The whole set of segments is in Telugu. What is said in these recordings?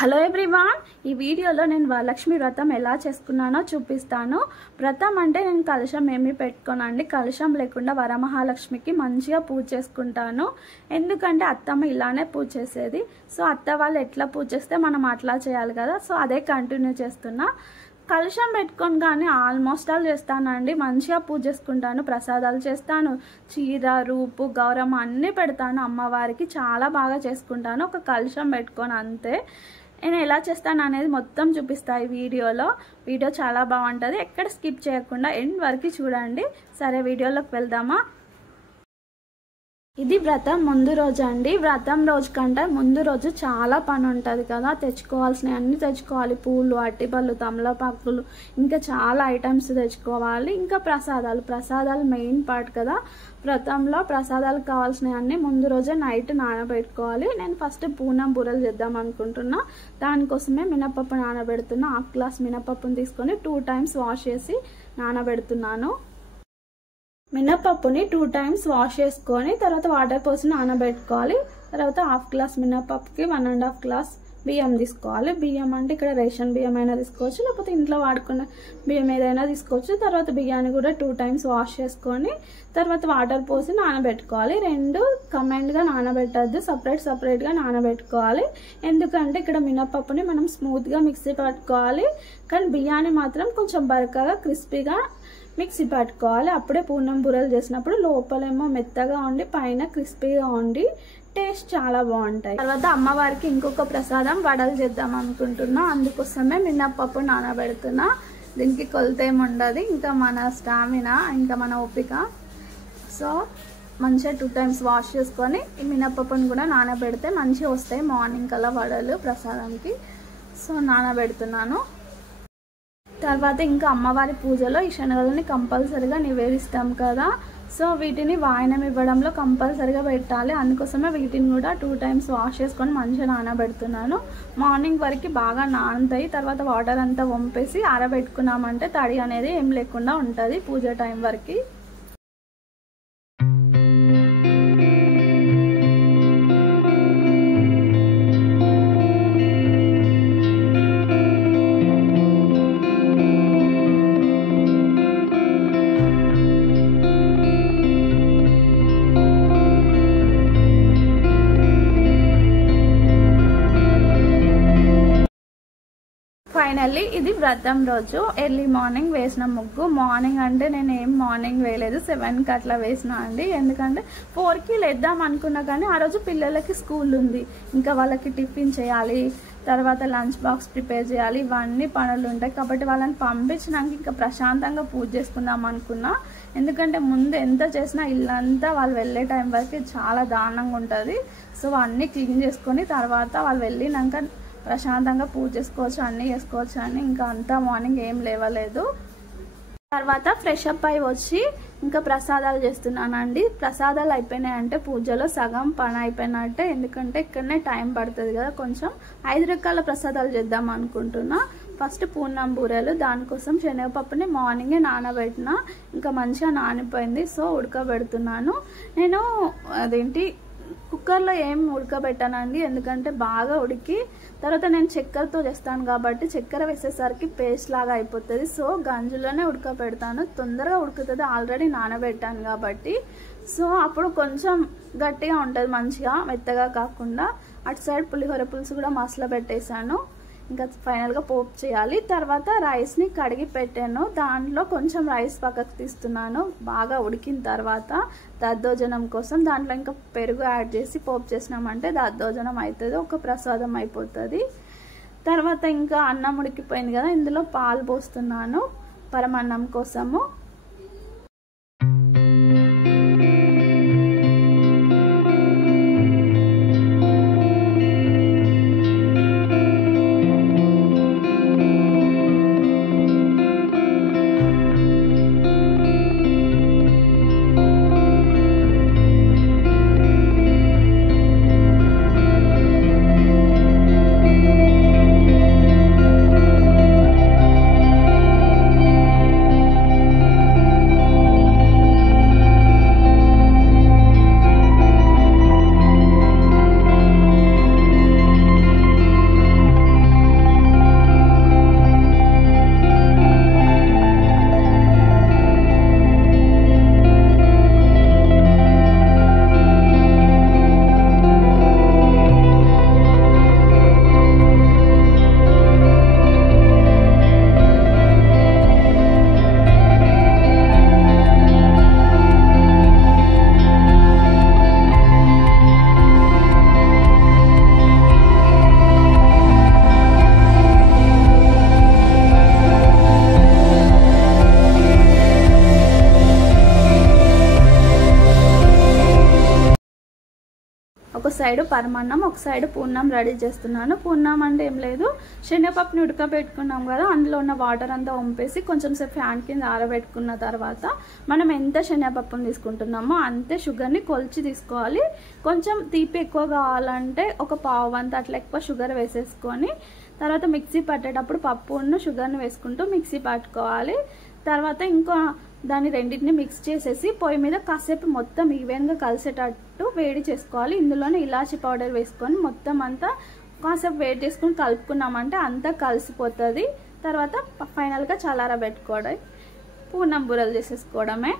హలో ఎవ్రీవన్, ఈ వీడియోలో నేను వరలక్ష్మి వ్రతం ఎలా చేసుకున్నానో చూపిస్తాను. వ్రతం అంటే నేను కలశం ఏమీ పెట్టుకోనండి. కలశం లేకుండా వరమహాలక్ష్మికి మంచిగా పూజ చేసుకుంటాను. ఎందుకంటే అత్తమ్మ ఇలానే పూజ చేసేది. సో అత్త వాళ్ళు ఎట్లా పూజ చేస్తే మనం అట్లా చేయాలి కదా. సో అదే కంటిన్యూ చేస్తున్నా. కలశం పెట్టుకొని కానీ ఆల్మోస్ట్ ఆల్ చేస్తానండి. మంచిగా పూజ చేసుకుంటాను, ప్రసాదాలు చేస్తాను, చీర రూపు గౌరమ్మ అన్నీ పెడతాను. అమ్మవారికి చాలా బాగా చేసుకుంటాను ఒక కలశం పెట్టుకొని అంతే. నేను ఎలా చేస్తాను అనేది మొత్తం చూపిస్తాను ఈ వీడియోలో. వీడియో చాలా బాగుంటుంది, ఎక్కడ స్కిప్ చేయకుండా ఎండ్ వరకు చూడండి. సరే వీడియోలోకి వెళ్దామా. ఇది వ్రతం ముందు రోజు అండి. వ్రతం రోజు కంటే ముందు రోజు చాలా పని ఉంటుంది కదా. తెచ్చుకోవాల్సినవి అన్నీ తెచ్చుకోవాలి. పూలు, అట్టిపళ్ళు, తమలపాకులు, ఇంకా చాలా ఐటమ్స్ తెచ్చుకోవాలి. ఇంకా ప్రసాదాలు మెయిన్ పార్ట్ కదా. వ్రతంలో ప్రసాదాలు కావాల్సినవి అన్నీ ముందు రోజే నైట్ నానబెట్టుకోవాలి. నేను ఫస్ట్ పూనం బూరెలు చేద్దాం అనుకుంటున్నా. దానికోసమే మినపప్పు నానబెడుతున్నా. 1/2 గ్లాస్ మినపప్పుని తీసుకొని 2 times వాష్ చేసి నానబెడుతున్నాను. మినపప్పుని 2 times వాష్ చేసుకొని తర్వాత వాటర్ పోసి నానబెట్టుకోవాలి. తర్వాత 1/2 గ్లాస్ మినపప్పుకి 1.5 గ్లాస్ బియ్యం తీసుకోవాలి. బియ్యం అంటే ఇక్కడ రేషన్ బియ్యం అయినా తీసుకోవచ్చు, లేకపోతే ఇంట్లో వాడుకున్న బియ్యం ఏదైనా తీసుకోవచ్చు. తర్వాత బియ్యాన్ని కూడా 2 times వాష్ చేసుకొని తర్వాత వాటర్ పోసి నానబెట్టుకోవాలి. 2 కంబైన్డ్గా నానబెట్టద్దు, సపరేట్గా నానబెట్టుకోవాలి. ఎందుకంటే ఇక్కడ మినపప్పుని మనం స్మూత్గా మిక్సీ పట్టుకోవాలి, కానీ బియ్యాన్ని మాత్రం కొంచెం బరకగా క్రిస్పీగా మిక్సీ పట్టుకోవాలి. అప్పుడే పూర్ణం బూరెలు చేసినప్పుడు లోపలేమో మెత్తగా ఉండి పైన క్రిస్పీగా ఉండి టేస్ట్ చాలా బాగుంటాయి. తర్వాత అమ్మవారికి ఇంకొక ప్రసాదం వడలు చేద్దాం అనుకుంటున్నా. అందుకోసమే మినపప్పు నానబెడుతున్నా. దీనికి కొలత ఏమి ఉండదు, ఇంకా మన స్టామినా, ఇంకా మన ఓపిక. సో మంచిగా 2 times వాష్ చేసుకొని ఈ మినపప్పుని కూడా నానబెడితే మంచిగా వస్తాయి మార్నింగ్ కల్లా వడలు ప్రసాదానికి. సో నానబెడుతున్నాను. తర్వాత ఇంకా అమ్మవారి పూజలో ఈ శనగలని కంపల్సరీగా నివేదిస్తాం కదా. సో వీటిని వాయనం ఇవ్వడంలో కంపల్సరీగా పెట్టాలి. అందుకోసమే వీటిని కూడా 2 times వాష్ చేసుకొని మంచిగా నానబెడుతున్నాను. మార్నింగ్ వరకు బాగా నానుతాయి. తర్వాత వాటర్ అంతా వంపేసి ఆరబెట్టుకున్నామంటే తడి అనేది ఏం లేకుండా ఉంటుంది పూజ టైం వరకు. ఫైనల్లీ ఇది వ్రతం రోజు ఎర్లీ మార్నింగ్ వేసిన ముగ్గు. మార్నింగ్ అంటే నేను ఏం మార్నింగ్ వేయలేదు, 7కి అట్లా వేసిన అండి. ఎందుకంటే 4కి లేద్దాం అనుకున్నా, కానీ ఆ రోజు పిల్లలకి స్కూల్ ఉంది, ఇంకా వాళ్ళకి టిఫిన్ చేయాలి, తర్వాత లంచ్ బాక్స్ ప్రిపేర్ చేయాలి, ఇవన్నీ పనులు ఉంటాయి. కాబట్టి వాళ్ళని పంపించినాక ఇంకా ప్రశాంతంగా పూజ చేసుకుందాం అనుకున్నా. ఎందుకంటే ముందు ఎంత చేసినా ఇల్లంతా వాళ్ళు వెళ్ళే టైం వరకు చాలా దారుణంగా ఉంటుంది. సో అన్నీ క్లీన్ చేసుకొని తర్వాత వాళ్ళు వెళ్ళినాక ప్రశాంతంగా పూజ చేసుకోవచ్చు, అన్నీ చేసుకోవచ్చు అని ఇంకా అంతా మార్నింగ్ ఏం లేవలేదు. తర్వాత ఫ్రెష్ అప్ అయి వచ్చి ఇంకా ప్రసాదాలు చేస్తున్నానండి. ప్రసాదాలు అయిపోయినాయంటే పూజలో సగం పని అయిపోయినట్టే. ఎందుకంటే ఇక్కడనే టైం పడుతుంది కదా. కొంచెం 5 రకాల ప్రసాదాలు చేద్దాం అనుకుంటున్నా. ఫస్ట్ పూర్ణం బూరెలు, దానికోసం శనగపప్పుని మార్నింగే నానబెట్టిన, ఇంకా మంచిగా నానిపోయింది. సో ఉడకబెడుతున్నాను. నేను కుక్కర్లో ఏం ఉడకబెట్టానండి, ఎందుకంటే బాగా ఉడికి తర్వాత నేను చక్కెరతో చేస్తాను కాబట్టి చక్కెర వేసేసరికి పేస్ట్ లాగా అయిపోతుంది. సో గంజులోనే ఉడకబెడతాను, తొందరగా ఉడుకుతుంది, ఆల్రెడీ నానబెట్టాను కాబట్టి. సో అప్పుడు కొంచెం గట్టిగా ఉంటుంది, మంచిగా మెత్తగా కాకుండా. అటు సైడ్ పులిహోర పులుసు కూడా మసాలా పెట్టేశాను. ఇంకా ఫైనల్గా పోపు చేయాలి. తర్వాత రైస్ని కడిగి పెట్టాను, దాంట్లో కొంచెం రైస్ పక్కకు తీస్తున్నాను. బాగా ఉడికిన తర్వాత దద్దోజనం కోసం దాంట్లో ఇంకా పెరుగు యాడ్ చేసి పోపు చేసినామంటే దద్దోజనం అవుతుంది, ఒక ప్రసాదం అయిపోతుంది. తర్వాత ఇంకా అన్నం ఉడికిపోయింది కదా, ఇందులో పాలు పోస్తున్నాను పరమాన్నం కోసము. సైడ్ పరమాన్నం, ఒక సైడ్ పూర్ణం రెడీ చేస్తున్నాను. పూర్ణం అంటే ఏం లేదు, శనగపప్పుని ఉడకబెట్టుకున్నాం కదా, అందులో ఉన్న వాటర్ అంతా వంపేసి కొంచెం సేపు ఫ్యాన్ కింద ఆరబెట్టుకున్న తర్వాత మనం ఎంత శనగపప్పుని తీసుకుంటున్నామో అంతే షుగర్ని కొలిచి తీసుకోవాలి. కొంచెం తీపి ఎక్కువ కావాలంటే ఒక పావు వంత అట్లా ఎక్కువ షుగర్ వేసేసుకొని తర్వాత మిక్సీ పట్టేటప్పుడు పప్పును షుగర్ని వేసుకుంటూ మిక్సీ పట్టుకోవాలి. తర్వాత ఇంకో దాన్ని రెండింటిని మిక్స్ చేసేసి పొయ్యి మీద కాసేపు మొత్తం ఈవెన్గా కలిసేటట్టు వేడి చేసుకోవాలి. ఇందులోనే ఇలాచి పౌడర్ వేసుకొని మొత్తం అంతా కాసేపు వేడి చేసుకొని కలుపుకున్నామంటే అంతా కలిసిపోతుంది. తర్వాత ఫైనల్గా చల్లారబెట్టుకోవడం, పూర్ణం బూరెలు చేసేసుకోవడమే.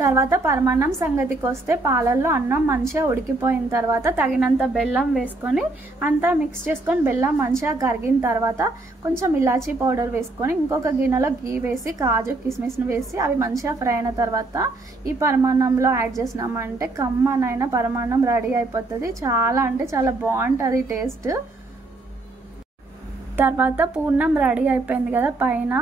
తర్వాత పరమాన్నం సంగతికి వస్తే పాలల్లో అన్నం మంచిగా ఉడికిపోయిన తర్వాత తగినంత బెల్లం వేసుకొని అంతా మిక్స్ చేసుకొని బెల్లం మంచిగా కరిగిన తర్వాత కొంచెం ఇలాచీ పౌడర్ వేసుకొని ఇంకొక గిన్నెలో గీ వేసి కాజు కిస్మిస్ని వేసి అవి మంచిగా ఫ్రై అయిన తర్వాత ఈ పరమాన్నంలో యాడ్ చేసినామంటే కమ్మనైన పరమాన్నం రెడీ అయిపోతుంది. చాలా అంటే చాలా బాగుంటుంది టేస్ట్. తర్వాత పూర్ణం రెడీ అయిపోయింది కదా, పైన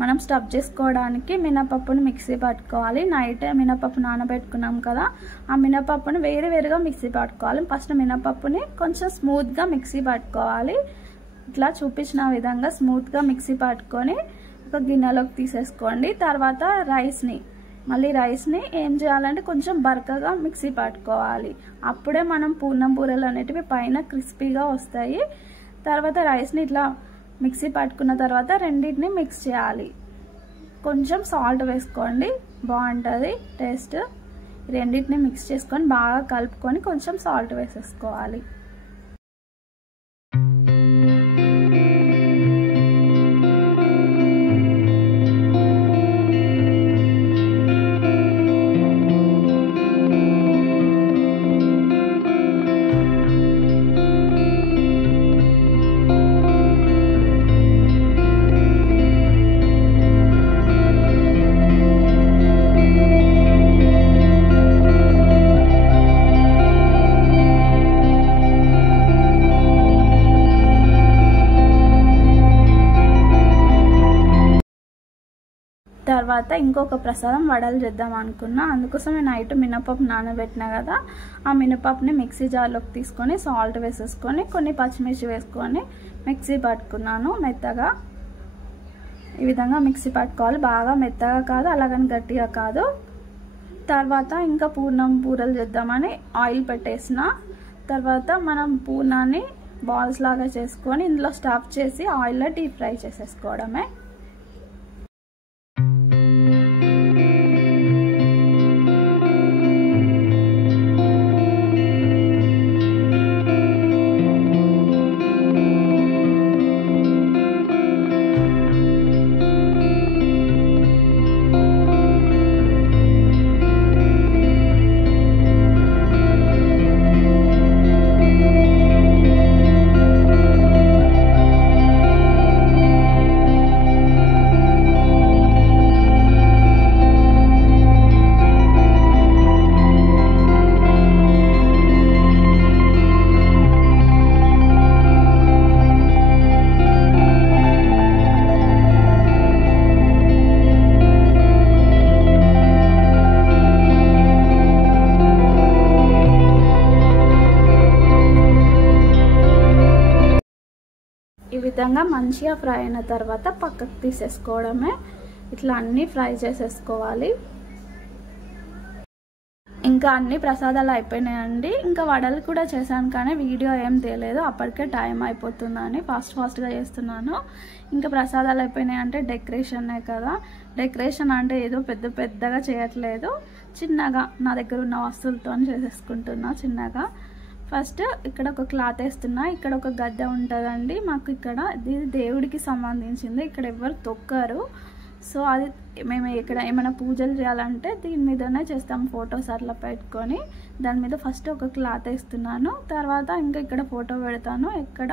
మనం స్టఫ్ చేసుకోవడానికి మినపప్పుని మిక్సీ పట్టుకోవాలి. నైటే మినపప్పు నానబెట్టుకున్నాం కదా, ఆ మినపప్పుని వేరుగా మిక్సీ పట్టుకోవాలి. ఫస్ట్ మినపప్పుని కొంచెం స్మూత్గా మిక్సీ పట్టుకోవాలి. ఇట్లా చూపించిన విధంగా స్మూత్గా మిక్సీ పట్టుకొని ఒక గిన్నెలోకి తీసేసుకోండి. తర్వాత రైస్ని ఏం చేయాలంటే కొంచెం బరకగా మిక్సీ పట్టుకోవాలి. అప్పుడే మనం పూర్ణం బూరెలు అనేటివి పైన క్రిస్పీగా వస్తాయి. తర్వాత రైస్ని ఇట్లా మిక్సీ పట్టుకున్న తర్వాత రెండింటిని మిక్స్ చేయాలి. కొంచెం సాల్ట్ వేసుకోండి, బాగుంటుంది టేస్ట్. రెండింటిని మిక్స్ చేసుకొని బాగా కలుపుకొని కొంచెం సాల్ట్ వేసేసుకోవాలి. తర్వాత ఇంకొక ప్రసాదం వడలు చేద్దాం అనుకున్నా. అందుకోసం నేను నైట్ మినపప్పు నానబెట్టినా కదా, ఆ మినపప్పుని మిక్సీ జార్లోకి తీసుకొని సాల్ట్ వేసేసుకొని కొన్ని పచ్చిమిర్చి వేసుకొని మిక్సీ పట్టుకున్నాను మెత్తగా. ఈ విధంగా మిక్సీ పట్టుకోవాలి, బాగా మెత్తగా కాదు అలాగని గట్టిగా కాదు. తర్వాత ఇంకా పూర్ణం బూరెలు చేద్దామని ఆయిల్ పెట్టేసిన తర్వాత మనం పూర్ణాన్ని బాల్స్ లాగా చేసుకొని ఇందులో స్టఫ్ చేసి ఆయిల్లో డీప్ ఫ్రై చేసేసుకోవడమే. ఈ విధంగా మంచిగా ఫ్రై అయిన తర్వాత పక్కకు తీసేసుకోవడమే. ఇట్లా అన్నీ ఫ్రై చేసేసుకోవాలి. ఇంకా అన్ని ప్రసాదాలు అయిపోయినాయండి. ఇంకా వడలు కూడా చేశాను కానీ వీడియో ఏం తెలియదు, అప్పటికే టైం అయిపోతుందని ఫాస్ట్గా చేస్తున్నాను. ఇంకా ప్రసాదాలు అయిపోయినాయి అంటే డెకరేషనే కదా, డెకరేషన్ అంటే ఏదో పెద్దగా చేయట్లేదు, చిన్నగా నా దగ్గర ఉన్న వస్తువులతో చేసేసుకుంటున్నా చిన్నగా. ఫస్ట్ ఇక్కడ ఒక క్లాత్ వేస్తున్నా. ఇక్కడ ఒక గద్దె ఉంటుందండి మాకు. ఇక్కడ ఇది దేవుడికి సంబంధించింది. ఇక్కడ ఎవరు తొక్కరు. సో అది మేము ఇక్కడ ఏమైనా పూజలు చేయాలంటే దీని మీదనే చేస్తాం. ఫొటోస్ అట్లా పెట్టుకొని దాని మీద ఫస్ట్ ఒక క్లాత్ వేస్తున్నాను. తర్వాత ఇంకా ఇక్కడ ఫోటో పెడతాను. ఇక్కడ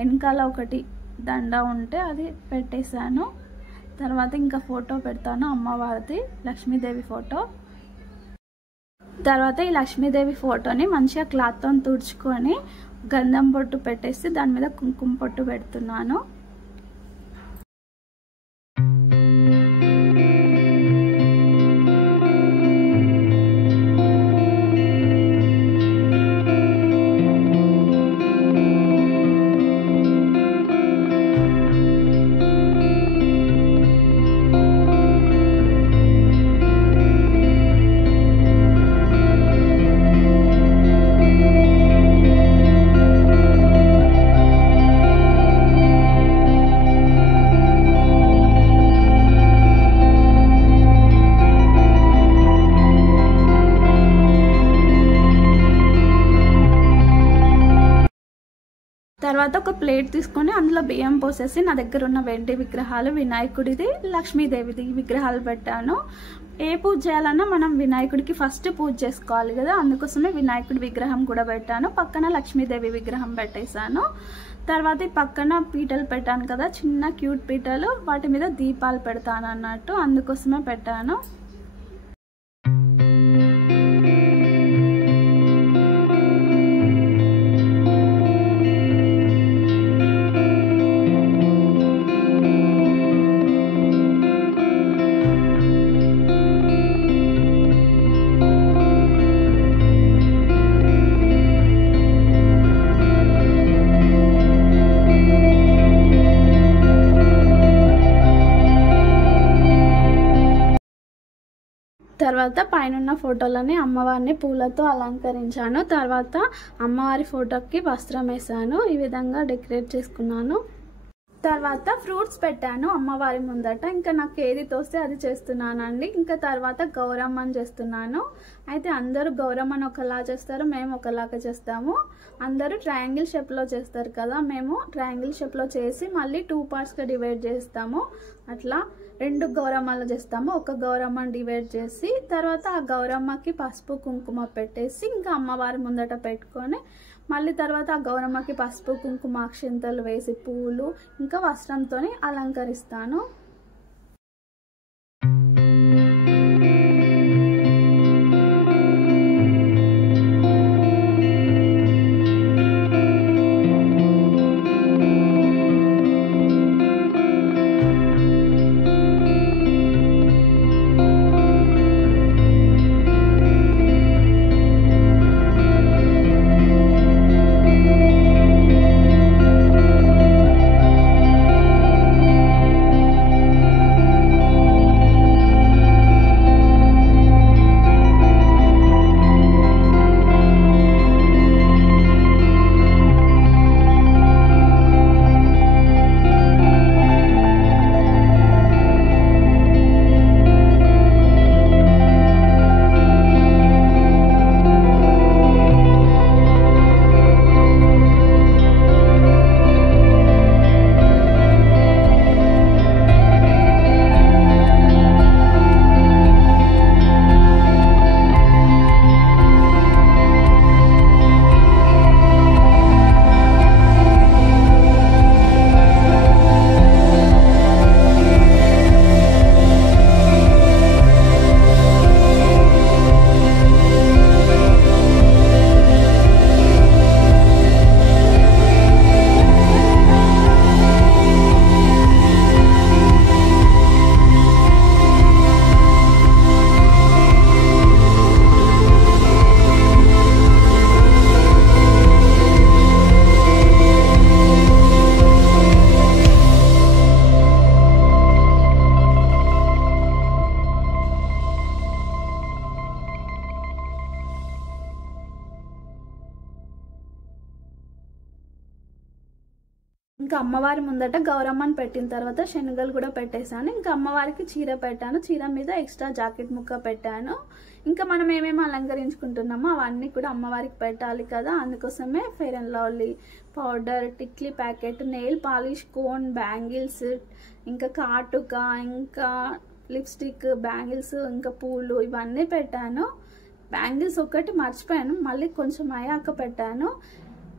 వెనకాల ఒకటి దండ ఉంటే అది పెట్టేశాను. తర్వాత ఇంకా ఫోటో పెడతాను అమ్మవారిది, లక్ష్మీదేవి ఫోటో. తర్వాత ఈ లక్ష్మీదేవి ఫోటోని మంచిగా క్లాత్తో తుడుచుకొని గంధం పొట్టు పెట్టేసి దాని మీద కుంకుమ పొట్టు పెడుతున్నాను. తర్వాత ఒక ప్లేట్ తీసుకొని అందులో బియ్యం పోసేసి నా దగ్గర ఉన్న వెండి విగ్రహాలు, వినాయకుడిది, లక్ష్మీదేవిది విగ్రహాలు పెట్టాను. ఏ పూజ చేయాలన్నా మనం వినాయకుడికి ఫస్ట్ పూజ చేసుకోవాలి కదా, అందుకోసమే వినాయకుడి విగ్రహం కూడా పెట్టాను. పక్కన లక్ష్మీదేవి విగ్రహం పెట్టేశాను. తర్వాత ఈ పక్కన పీటలు పెట్టాను కదా, చిన్న క్యూట్ పీటలు, వాటి మీద దీపాలు పెడతాను అన్నట్టు, అందుకోసమే పెట్టాను. తర్వాత పైన ఫోటోలని అమ్మవారిని పూలతో అలంకరించాను. తర్వాత అమ్మవారి ఫోటోకి వస్త్రం వేసాను. ఈ విధంగా డెకరేట్ చేసుకున్నాను. తర్వాత ఫ్రూట్స్ పెట్టాను అమ్మవారి ముందట. ఇంకా నాకు ఏది తోస్తే అది చేస్తున్నానండి. ఇంకా తర్వాత గౌరమ్మని చేస్తున్నాను. అయితే అందరూ గౌరమ్మని ఒకలా చేస్తారు, మేము ఒకలాగా చేస్తాము. అందరూ ట్రయాంగిల్ షేప్లో చేస్తారు కదా, మేము ట్రయాంగిల్ షేప్లో చేసి మళ్ళీ 2 పార్ట్స్గా డివైడ్ చేస్తాము. అట్లా 2 గౌరమ్మలు చేస్తాము. ఒక గౌరమ్మని డివైడ్ చేసి తర్వాత ఆ గౌరమ్మకి పసుపు కుంకుమ పెట్టేసి ఇంకా అమ్మవారి ముందట పెట్టుకొని మళ్ళీ తర్వాత ఆ గౌరమ్మకి పసుపు కుంకుమ అక్షింతలు వేసి పూలు ఇంకా వస్త్రంతో అలంకరిస్తాను. అమ్మవారి ముందట గౌరమ్మని పెట్టిన తర్వాత శనగలు కూడా పెట్టేశాను. ఇంకా అమ్మవారికి చీర పెట్టాను, చీర మీద ఎక్స్ట్రా జాకెట్ ముక్క పెట్టాను. ఇంకా మనం ఏమేమి అలంకరించుకుంటున్నామో అవన్నీ కూడా అమ్మవారికి పెట్టాలి కదా, అందుకోసమే fair and lovely powder, tikli packet, nail polish, cone, bangles, ఇంకా కాటుక, ఇంకా లిప్స్టిక్, బ్యాంగిల్స్, ఇంకా పూలు ఇవన్నీ పెట్టాను. బ్యాంగిల్స్ ఒకటి మర్చిపోయాను, మళ్ళీ కొంచెం అయ్యాక పెట్టాను.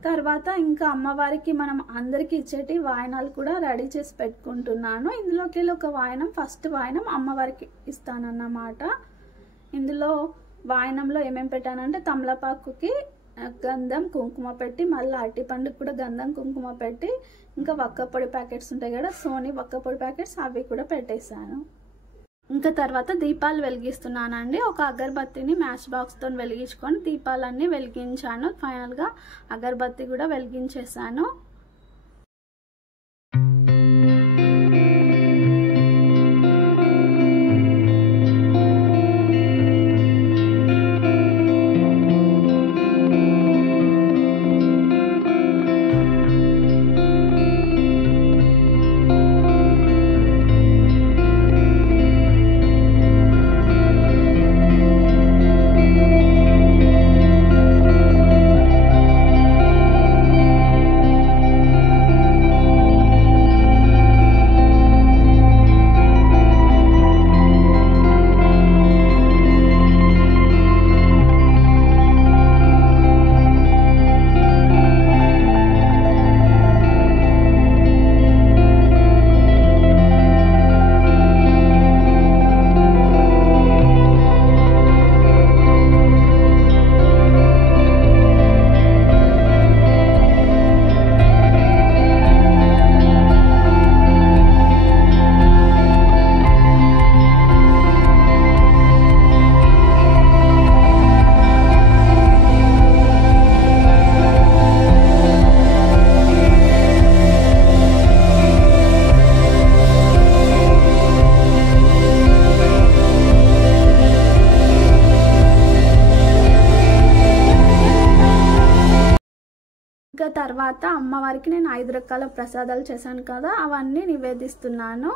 తర్వాత ఇంకా అమ్మవారికి మనం అందరికి ఇచ్చేటి వాయనాలు కూడా రెడీ చేసి పెట్టుకుంటున్నాను. ఇందులోకి ఒక వాయనం, ఫస్ట్ వాయనం అమ్మవారికి ఇస్తానన్నమాట. ఇందులో వాయనంలో ఏమేమి పెట్టానంటే తమలపాకుకి గంధం కుంకుమ పెట్టి, మళ్ళీ అరటిపండుకి కూడా గంధం కుంకుమ పెట్టి, ఇంకా వక్కపొడి ప్యాకెట్స్ ఉంటాయి కదా, సోనీ వక్కపొడి ప్యాకెట్స్, అవి కూడా పెట్టేశాను. ఇంకా తర్వాత దీపాలు వెలిగిస్తున్నానండి. ఒక అగరబత్తిని మ్యాచ్ బాక్స్తో వెలిగించుకొని దీపాలన్నీ వెలిగించాను. ఫైనల్గా అగరబత్తి కూడా వెలిగించేసాను. ఇంకా తర్వాత అమ్మవారికి నేను 5 రకాల ప్రసాదాలు చేశాను కదా, అవన్నీ నివేదిస్తున్నాను.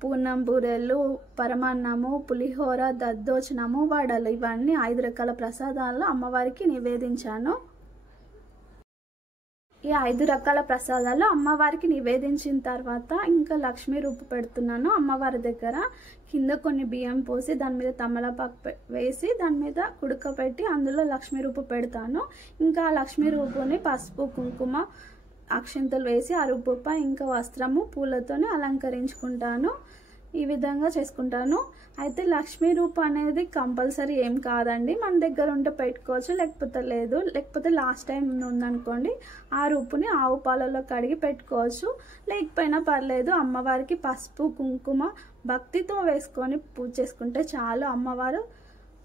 పూర్ణం బూరెలు, పరమాన్నము, పులిహోర, దద్దోజనము, వడలు, ఇవన్నీ 5 రకాల ప్రసాదాలు అమ్మవారికి నివేదించాను. ఈ 5 రకాల ప్రసాదాలు అమ్మవారికి నివేదించిన తర్వాత ఇంకా లక్ష్మీ రూపు పెడుతున్నాను. అమ్మవారి దగ్గర కింద కొన్ని బియ్యం పోసి దాని మీద తమలపాకు వేసి దాని మీద కుడుక పెట్టి అందులో లక్ష్మీ రూపు పెడతాను. ఇంకా లక్ష్మీ రూపుని పసుపు, కుంకుమ, అక్షింతలు వేసి ఆ రూపుపై ఇంకా వస్త్రము, పూలతోనే అలంకరించుకుంటాను. ఈ విధంగా చేసుకుంటాను. అయితే లక్ష్మీ రూపు అనేది కంపల్సరీ ఏం కాదండి, మన దగ్గర ఉంటే పెట్టుకోవచ్చు, లేకపోతే లేదు. లేకపోతే లాస్ట్ టైం ఉందనుకోండి ఆ రూపుని ఆవు పాలలో కడిగి పెట్టుకోవచ్చు, లేకపోయినా పర్లేదు. అమ్మవారికి పసుపు, కుంకుమ భక్తితో వేసుకొని పూజ చేసుకుంటే చాలు, అమ్మవారు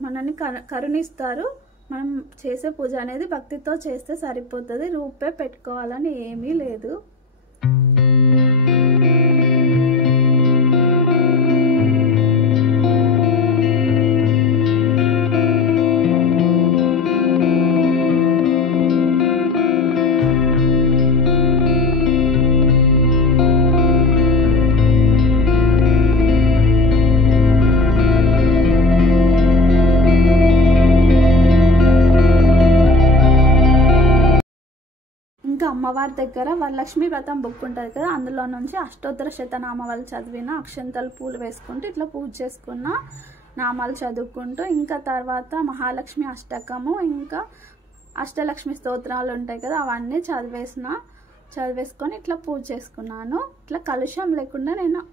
మనల్ని కరుణిస్తారు. మనం చేసే పూజ అనేది భక్తితో చేస్తే సరిపోతుంది, రూపే పెట్టుకోవాలని ఏమీ లేదు. అమ్మవారి దగ్గర వరలక్ష్మి వ్రతం బుక్ ఉంటుంది కదా, అందులో నుంచి అష్టోత్తర శతనామాలు చదివిన, అక్షంతలు పూలు వేసుకుంటూ ఇట్లా పూజ చేసుకున్న, నామాలు చదువుకుంటూ, ఇంకా తర్వాత మహాలక్ష్మి అష్టకము, ఇంకా అష్టలక్ష్మి స్తోత్రాలు ఉంటాయి కదా, అవన్నీ చదివేసుకొని ఇట్లా పూజ చేసుకున్నాను. ఇట్లా కలుషం లేకుండా నేను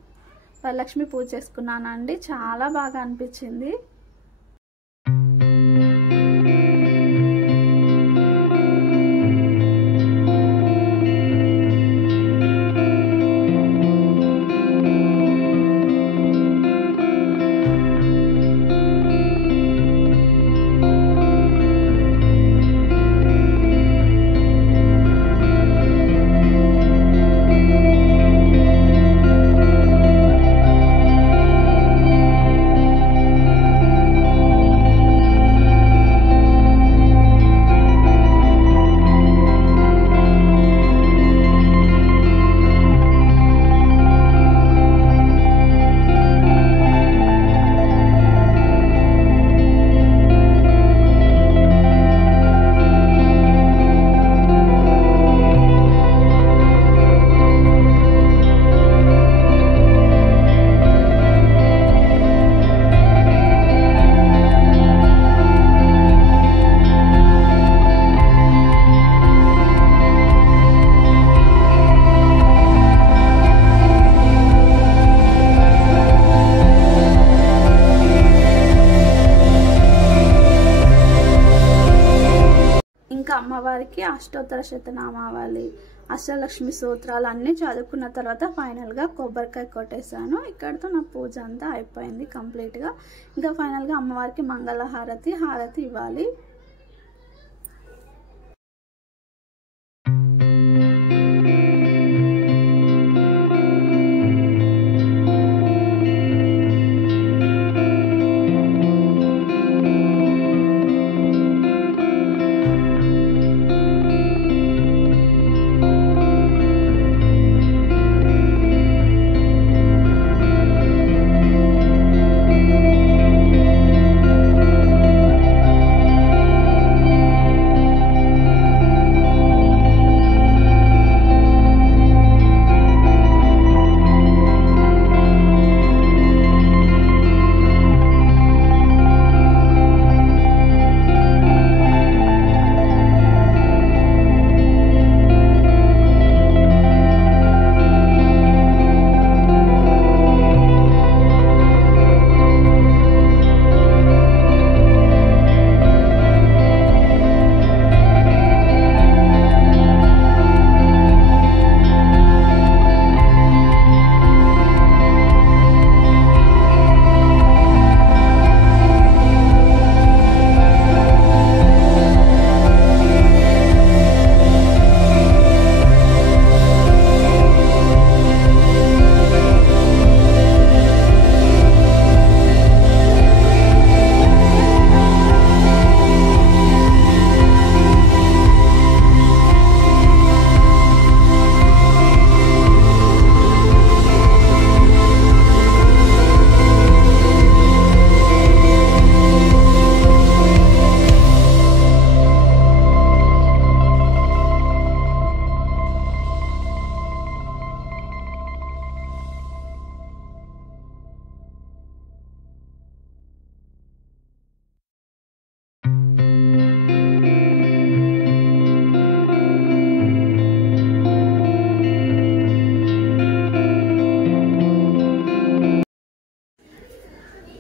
వరలక్ష్మి పూజ చేసుకున్నానండి. చాలా బాగా అనిపించింది. అమ్మవారికి అష్టోత్తర శతనామావళి, అష్టలక్ష్మి స్తోత్రాలు అన్నీ చదువుకున్న తర్వాత ఫైనల్గా కొబ్బరికాయ కొట్టేశాను. ఇక్కడితో నా పూజ అంతా అయిపోయింది కంప్లీట్గా. ఇంకా ఫైనల్గా అమ్మవారికి మంగళహారతి ఇవ్వాలి.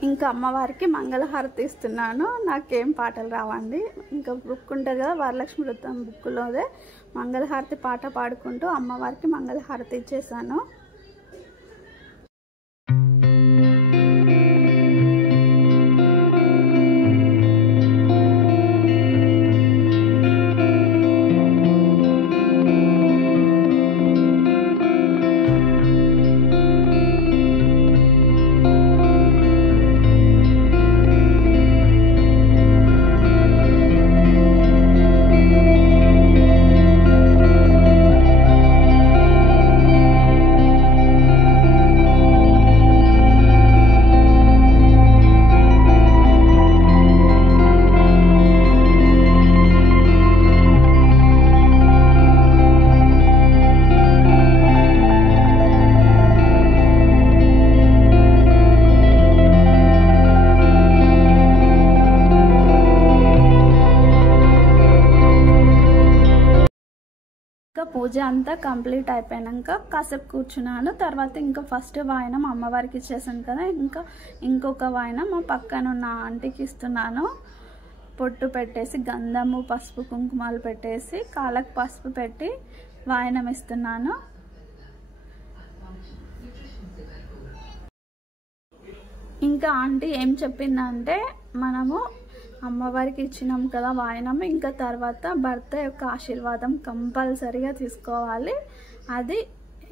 ఇంకా అమ్మవారికి మంగళహారతి ఇస్తున్నాను. నాకేం పాటలు రావండి. ఇంకా బుక్ ఉంటుంది కదా వరలక్ష్మి వ్రతం బుక్లోదే మంగళహారతి పాట పాడుకుంటూ అమ్మవారికి మంగళహారతి ఇచ్చేసాను. పూజ అంతా కంప్లీట్ అయిపోయాక కాసేపు కూర్చున్నాను. తర్వాత ఇంకా ఫస్ట్ వాయనం అమ్మవారికి ఇచ్చేసాను కదా, ఇంకొక వాయనం మా పక్కన ఉన్న ఆంటీకి ఇస్తున్నాను. పొట్టు పెట్టేసి గంధము పసుపు కుంకుమాలు పెట్టేసి కాళ్ళకు పసుపు పెట్టి వాయనం ఇస్తున్నాను. ఇంకా ఆంటీ ఏం చెప్పిందంటే, మనము అమ్మవారికి ఇచ్చినాం కదా వాయనం, ఇంకా తర్వాత భర్త యొక్క ఆశీర్వాదం కంపల్సరీగా తీసుకోవాలి, అది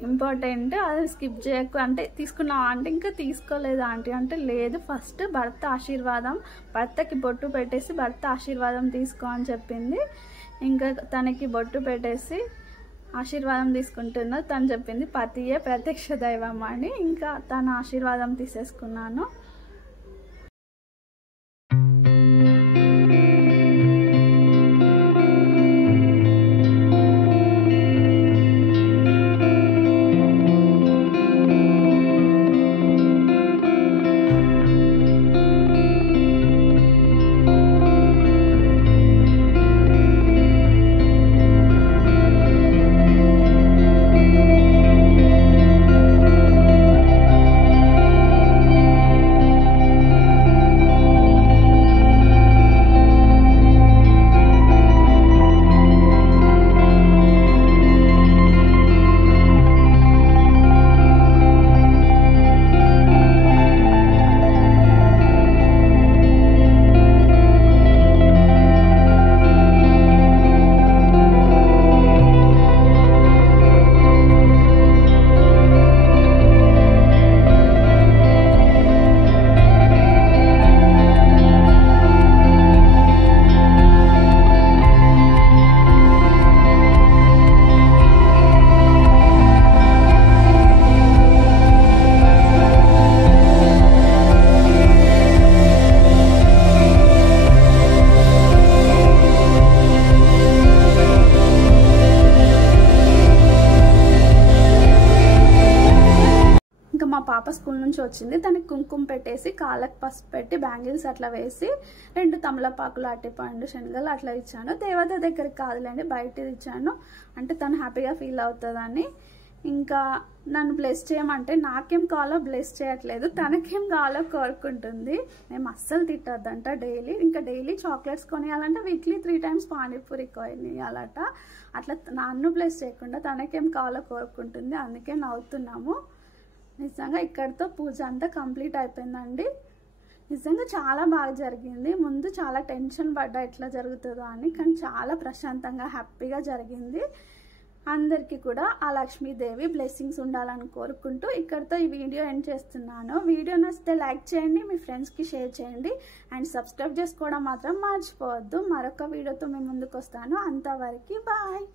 ఇంపార్టెంట్, అది స్కిప్ చేయకు అంటే తీసుకున్నావా అంటే ఇంకా తీసుకోలేదు ఆంటీ అంటే లేదు, ఫస్ట్ భర్త ఆశీర్వాదం, భర్తకి బొట్టు పెట్టేసి భర్త ఆశీర్వాదం తీసుకో అని చెప్పింది. ఇంకా తనకి బొట్టు పెట్టేసి ఆశీర్వాదం తీసుకుంటున్నా. తను చెప్పింది పతియే ప్రత్యక్ష దైవం అని. ఇంకా తన ఆశీర్వాదం తీసేసుకున్నాను. నుంచి వచ్చింది. తనకి కుంకుమ పెట్టేసి కాళ్ళకి పసుపు పెట్టి బ్యాంగిల్స్ అట్లా వేసి 2 తమలపాకులు అరటిపండు శనగలు అట్లా ఇచ్చాను. దేవత దగ్గరికి కాదులేండి, బయటది ఇచ్చాను. అంటే తను హ్యాపీగా ఫీల్ అవుతుందని. ఇంకా నన్ను బ్లెస్ చేయమంటే నాకేం కావాలో బ్లెస్ చేయట్లేదు, తనకేం కావాలో కోరుకుంటుంది. మేము అస్సలు తిట్టద్దంట డైలీ. ఇంకా డైలీ చాక్లెట్స్ కొనియాలంటే వీక్లీ 3 times పానీపూరి కొనియాలట. అట్లా నన్ను బ్లెస్ చేయకుండా తనకేం కావాలో కోరుకుంటుంది. అందుకే నవ్వుతున్నాము. నిజంగా ఇక్కడితో పూజ అంతా కంప్లీట్ అయిపోయిందండి. నిజంగా చాలా బాగా జరిగింది. ముందు చాలా టెన్షన్ పడ్డా ఎట్లా జరుగుతుందో అని, కానీ చాలా ప్రశాంతంగా హ్యాపీగా జరిగింది. అందరికీ కూడా ఆ లక్ష్మీదేవి బ్లెస్సింగ్స్ ఉండాలని కోరుకుంటూ ఇక్కడితో ఈ వీడియో ఎండ్ చేస్తున్నాను. వీడియో నచ్చితే లైక్ చేయండి, మీ ఫ్రెండ్స్కి షేర్ చేయండి అండ్ సబ్స్క్రైబ్ చేసుకోవడం మాత్రం మర్చిపోవద్దు. మరొక వీడియోతో మీ ముందుకు వస్తాను. అంతవరకు బాయ్.